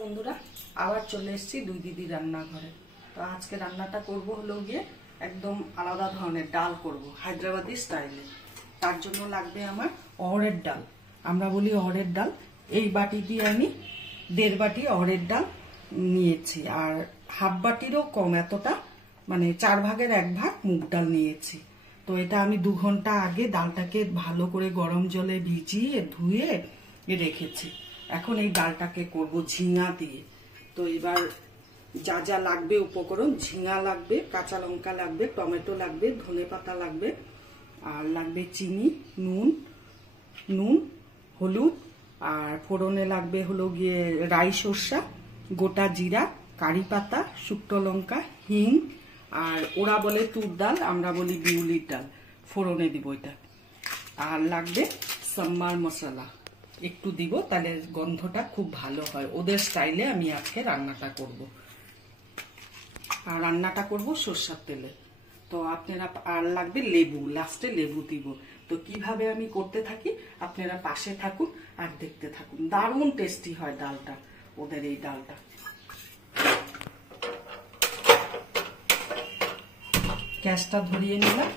বন্ধুরা আবার চলে এসেছি দুই দিদি রান্নাঘরে। তো আজকে রান্নাটা করব হলো গিয়ে একদম আলাদা ধরনের ডাল করব, হায়দ্রাবাদি স্টাইলে। তার জন্য লাগবে আমার অড়ের ডাল, আমরা বলি অড়ের ডাল। এই বাটি দিয়ে আমি 1.5 বাটি অড়ের ডাল নিয়েছি, আর হাফ বাটিরও কম, এতটা মানে 4 ভাগের 1 ভাগ মুগ ডাল নিয়েছি। তো এটা আমি 2 ঘন্টা আগে ডালটাকে ভালো করে গরম জলে ভিজিয়ে ধুয়ে রেখেছি। এখন এই ডালটাকে করব ঝিঙা দিয়ে। তো এবার যা যা লাগবে উপকরণ: ঝিঙা লাগবে, কাঁচা লঙ্কা লাগবে, টমেটো লাগবে, ধনেপাতা লাগবে, আর লাগবে চিনি, নুন, হলুদ, আর ফোড়নে লাগবে হলো গিয়ে রাই সর্ষা, গোটা জিরা, কারি পাতা, শুকনো লঙ্কা, হিং, আর ওরা বলে তুর ডাল, আমরা বলি বিউলির ডাল। ফোড়নে দিব এটা। আর লাগবে সাম্বার মশলা একটু দিব, তাহলে গন্ধটা খুব ভালো হয়। ওদের স্টাইলে আমি আজকে রান্নাটা করব, আর রান্নাটা করব সরষের তেলে। তো আপনারা, আর লাগবে লেবু, লাস্টে লেবু দিব। তো কিভাবে আমি করতে থাকি আপনারা পাশে থাকুন আর দেখতে থাকুন। দারুণ টেস্টি হয় ডালটা, ওদের এই ডালটা। গ্যাসটা ধরিয়ে নিলাম,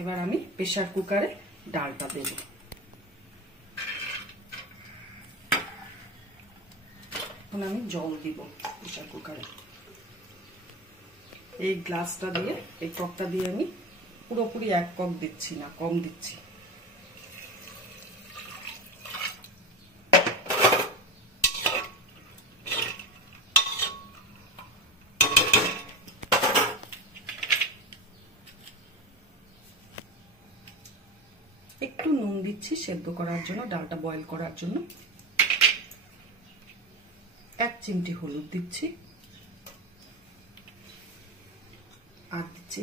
এবার আমি প্রেসার কুকারে ডালটা দেব। এখন আমি জল দিব প্রেসার কুকারে। এই গ্লাসটা দিয়ে, এই কপটা দিয়ে আমি পুরোপুরি 1 কাপ দিচ্ছি না, কম দিচ্ছি। একটু নুন দিচ্ছি সেদ্ধ করার জন্য, ডালটা বয়েল করার জন্য। 1 চিমটি হলুদ দিচ্ছি, আর দিচ্ছি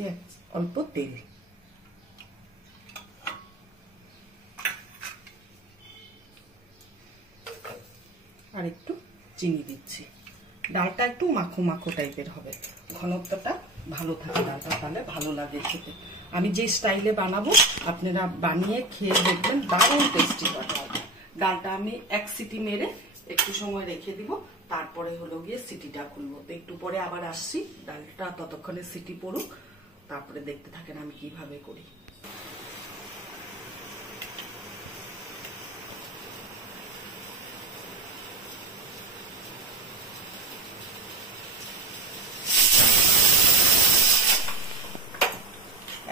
অল্প তেল। আর একটু চিনি দিচ্ছি। ডালটা একটু মাখো মাখো টাইপের হবে, ঘনত্বটা ভালো থাকে ডালটা, তাহলে ভালো লাগে খেতে। আমি যে স্টাইলে বানাবো আপনারা বানিয়ে খেয়ে দেখবেন, দারুণ টেস্টি হয় ডালটা। ডালটা আমি 1 সিটি মেরে একটু সময় রেখে দিব, তারপরে হলো গিয়ে সিটিটা খুলবো। তো একটু পরে আবার আসছি, ডালটা ততক্ষণে সিটি পড়ুক, তারপরে দেখতে থাকেন আমি কিভাবে করি।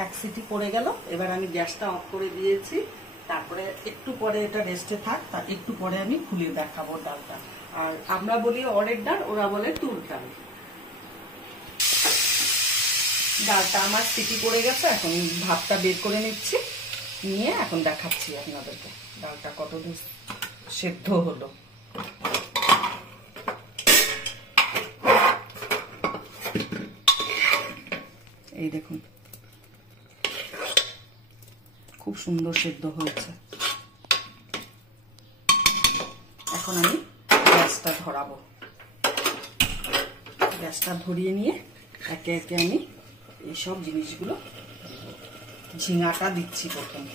এক সিটি পড়ে গেল, এবার আমি গ্যাসটা অফ করে দিয়েছি। তারপরে একটু পরে এটা রেস্টে থাক, তার একটু পরে আমি খুলে দেখাবো ডালটা। আর আমরা বলি অড়ের ডাল, ওরা বলে তুর ডাল। ডালটা আমার সিটি পড়ে গেছে, এখন ভাতটা বের করে নিচ্ছি, নিয়ে এখন দেখাচ্ছি আপনাদেরকে ডালটা কতদূর সেদ্ধ হলো। এই দেখুন, খুব সুন্দর সেদ্ধ হয়েছে। এখন আমি গ্যাসটা ধরাবো। গ্যাসটা ধরিয়ে নিয়ে একে একে আমি এইসব জিনিসগুলো, ঝিঙাটা দিচ্ছি প্রথমে।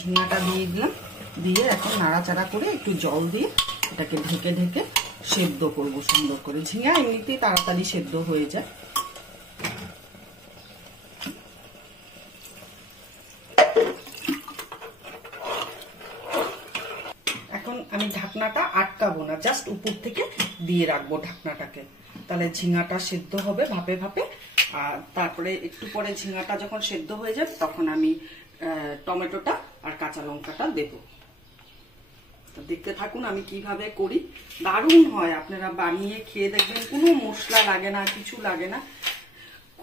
ঝিঙাটা দিয়ে দিলাম, দিয়ে এখন নাড়াচাড়া করে একটু জল দিয়ে এটাকে ঢেকে ঢেকে সেদ্ধ করব সুন্দর করে। ঝিঙা এমনিতেই তাড়াতাড়ি সেদ্ধ হয়ে যায়। এখন আমি ঢাকনাটা আটকাবো না, জাস্ট উপর থেকে দিয়ে রাখবো ঢাকনাটাকে, তাহলে ঝিঙাটা সেদ্ধ হবে ভাপে ভাপে। আর তারপরে একটু পরে ঝিঙাটা যখন সেদ্ধ হয়ে যাবে তখন আমি টমেটোটা আর কাঁচা লঙ্কাটা দেব। দেখতে থাকুন আমি কিভাবে করি, দারুণ হয়। আপনারা বানিয়ে খেয়ে দেখবেন, কোনো মশলা লাগে না, কিছু লাগে না।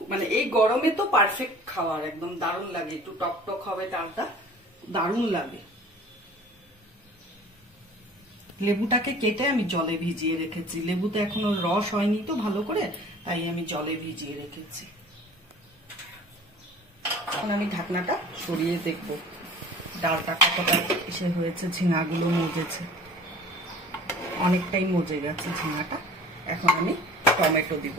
মানে এই গরমে তো পারফেক্ট খাওয়ার, একদম দারুণ লাগে। একটু টক টক হবে ডালটা, দারুণ লাগে। লেবুটাকে কেটে আমি জলে ভিজিয়ে রেখেছি, লেবুতে এখনো রস হয়নি তো ভালো করে, তাই আমি জলে ভিজিয়ে রেখেছি। এখন আমি ঢাকনাটা সরিয়ে দেখব। ডালটা কতটা এসে হয়েছে, ঝিঙাগুলো মজেছে, অনেকটাই মজে গেছে ঝিঙাটা। এখন আমি টমেটো দিব।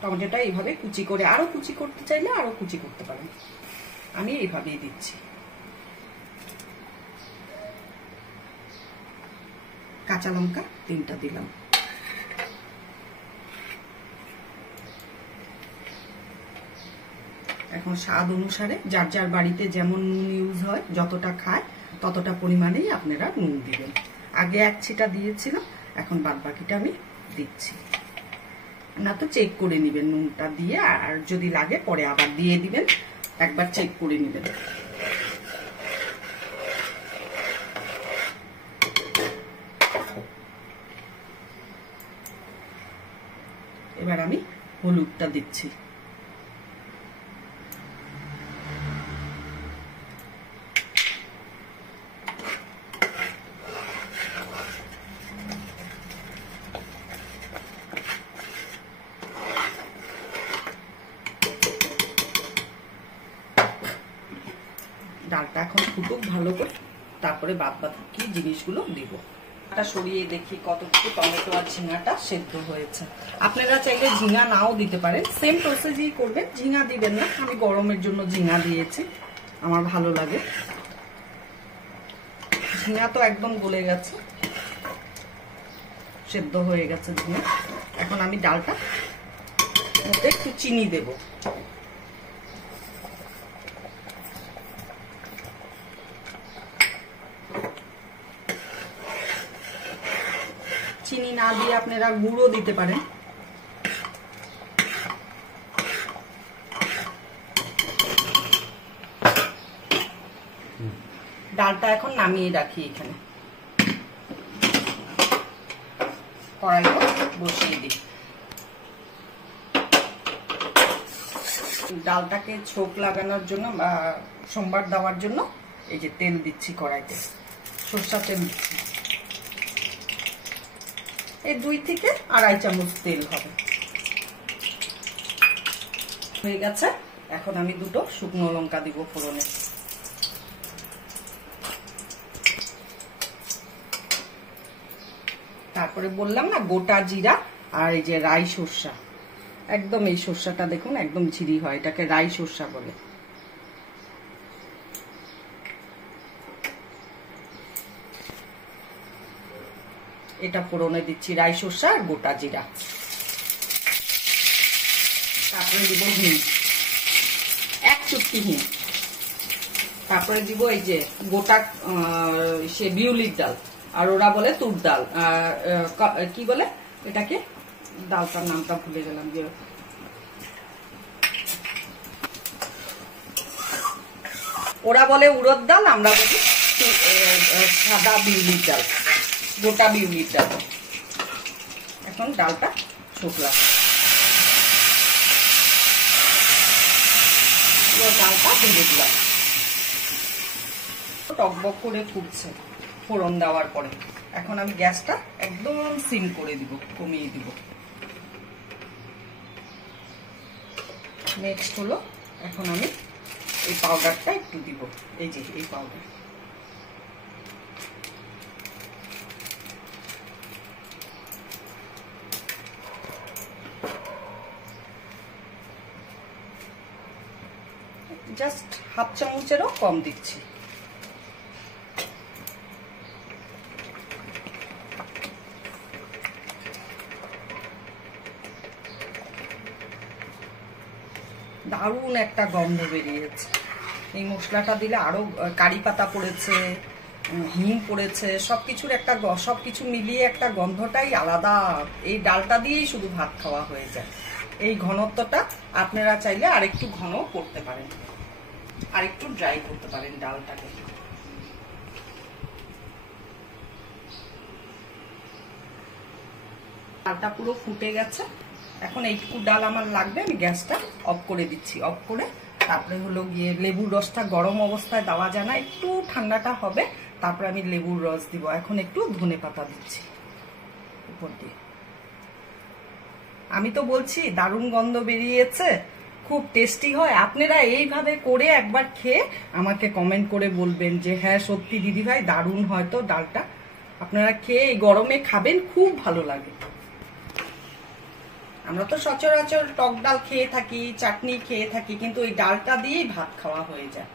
টমেটোটা এইভাবে কুচি করে, আরো কুচি করতে চাইলে আরো কুচি করতে পারেন, আমি এইভাবেই দিচ্ছি। কাঁচা লঙ্কা 3টা দিলাম। এখন স্বাদ অনুসারে যার যার বাড়িতে যেমন নুন ইউজ হয়, যতটা খায় ততটা পরিমাণেই আপনারা নুন দিবেন। আগে 1 ছিটা দিয়েছিলাম, এখন বাদ বাকিটা আমি দিচ্ছি। না তো চেক করে নেবেন নুনটা দিয়ে, আর যদি লাগে পরে আবার দিয়ে দিবেন, একবার চেক করে নেবেন। এবার আমি হলুদটা দিচ্ছি। ডালটা এখন ফুটুক ভালো করে, তারপরে বাদ বাকি জিনিসগুলো দিব। এটা সরিয়ে দেখি কতটুকু টমেটো আর ঝিঙাটা সেদ্ধ হয়েছে। আপনারা চাইলে ঝিঙা নাও দিতে পারেন, সেম প্রসেসই করবেন, ঝিঙা দিবেন না। আমি গরমের জন্য ঝিঙা দিয়েছি, আমার ভালো লাগে। ঝিঙা তো একদম গলে গেছে, সেদ্ধ হয়ে গেছে ঝিঙা। এখন আমি ডালটা মধ্যে একটু চিনি দেব। চিনি না দিয়ে আপনারা গুঁড়ো দিতে পারেন। ডালটা এখন নামিয়ে রাখি এখানে, কড়াইটা বসিয়ে দিই। ডালটাকে ছোপ লাগানোর জন্য বা সোমবার দেওয়ার জন্য এই যে তেল দিচ্ছি কড়াইতে, সরষের তেল দিচ্ছি। এই 2 থেকে আড়াই চামচ তেল হবে। হয়ে গেছে। এখন আমি 2টো শুকনো লঙ্কা দিব ফোড়নে। তারপরে বললাম না গোটা জিরা আর এই যে রাই সরষা, একদম এই সরষাটা দেখুন একদম ঝিরি হয়, এটাকে রাই সরষা বলে। এটা ফোড়নে দিচ্ছি রাই সরষা আর গোটা জিরা। তারপরে দিব হিং, 1 চুটকি হিং। তারপরে দিব এই যে গোটা সে বিউলির ডাল, আর ওরা বলে তুর ডাল, কি বলে এটাকে, ডালটার নামটা ভুলে গেলাম। যে ওরা বলে উড়দ ডাল, আমরা বলি সাদা বিউলির ডাল, গোটা বিউলির ডাল। এখন ডালটা শুকলাম, ডালটা ভেজে দিলাম। টকবক করে ফুটছে ফোড়ন দেওয়ার পরে। এখন আমি গ্যাসটা একদম সিম করে দিব, কমিয়ে দিব। নেক্সট হলো এখন আমি এই পাউডারটা একটু দিব, এই যে এই পাউডার। জাস্ট হাফ চামচেরও কম দিচ্ছি। দারুণ একটা গন্ধ বেরিয়েছে। এই মশলাটা দিলে আরো, কারি পাতা পড়েছে, হিং পড়েছে, সবকিছুর একটা, সবকিছু মিলিয়ে একটা গন্ধটাই আলাদা। এই ডালটা দিয়েই শুধু ভাত খাওয়া হয়ে যায়। এই ঘনত্বটা আপনারা চাইলে আরেকটু ঘন করতে পারেন, আরেকটু ড্রাই করতে পারেন ডালটাকে। ডালটা পুরো ফুটে গেছে। এখন এইটুকু ডাল আমার লাগবে, আমি গ্যাসটা অফ করে দিচ্ছি। অফ করে তারপরে হলো গিয়ে লেবুর রসটা গরম অবস্থায় দেওয়া যায় না, একটু ঠান্ডাটা হবে, তারপরে আমি লেবুর রস দিব। এখন একটু ধনেপাতা দিচ্ছি উপর দিয়ে। আমি তো বলছি দারুণ গন্ধ বেরিয়েছে, খুব খুব টেস্টি হয়। আপনারা এইভাবে করে একবার খেয়ে আমাকে কমেন্ট করে বলবেন যে হ্যাঁ সত্যি দিদিভাই দারুণ হয়তো ডালটা। আপনারা খেয়ে এই গরমে খাবেন, খুব ভালো লাগে। আমরা তো সচরাচর টক ডাল খেয়ে থাকি, চাটনি খেয়ে থাকি, কিন্তু এই ডালটা দিয়েই ভাত খাওয়া হয়ে যায়।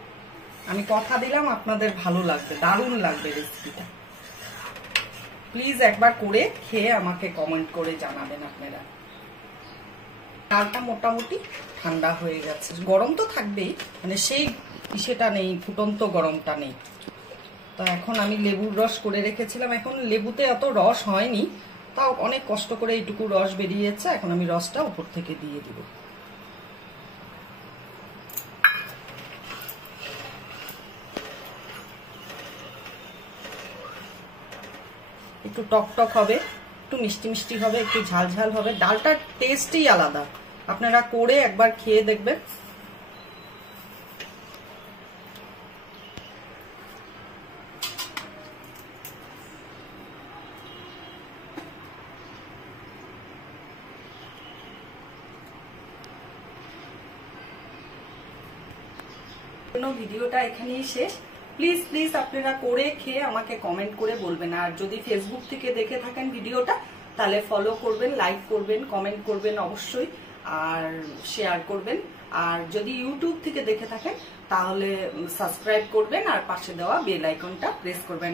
আমি কথা দিলাম আপনাদের ভালো লাগবে, দারুণ লাগবে রেসিপিটা। প্লিজ একবার করে খেয়ে আমাকে কমেন্ট করে জানাবেন আপনারা। ডালটা মোটামুটি ঠান্ডা হয়ে গেছে, গরম তো থাকবেই, মানে সেই সেটা নেই, ফুটন্ত গরমটা নেই। তো এখন আমি লেবুর রস করে রেখেছিলাম, এখন লেবুতে অত রস হয়নি, তাও অনেক কষ্ট করে এইটুকু রস বেরিয়েছে। এখন আমি রসটা উপর থেকে দিয়ে দিব। একটু টক টক হবে, একটু মিষ্টি মিষ্টি হবে, একটু ঝাল ঝাল হবে। ডালটার টেস্টই আলাদা, আপনারা করে একবার খেয়ে দেখবেন। ভিডিওটা এখানেই শেষ। প্লিজ প্লিজ আপনারা করে খেয়ে আমাকে কমেন্ট করে বলবেন। আর যদি ফেসবুক থেকে দেখে থাকেন ভিডিওটা, তাহলে ফলো করবেন, লাইক করবেন, কমেন্ট করবেন অবশ্যই, আর শেয়ার করবেন। আর যদি ইউটিউব থেকে দেখে থাকেন তাহলে সাবস্ক্রাইব করবেন আর পাশে দেওয়া বেল আইকনটা প্রেস করবেন।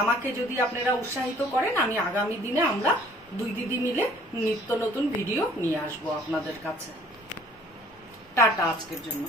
আমাকে যদি আপনারা উৎসাহিত করেন, আমি আগামী দিনে আমরা দুই দিদি মিলে নিত্য নতুন ভিডিও নিয়ে আসবো আপনাদের কাছে। টাটা আজকের জন্য।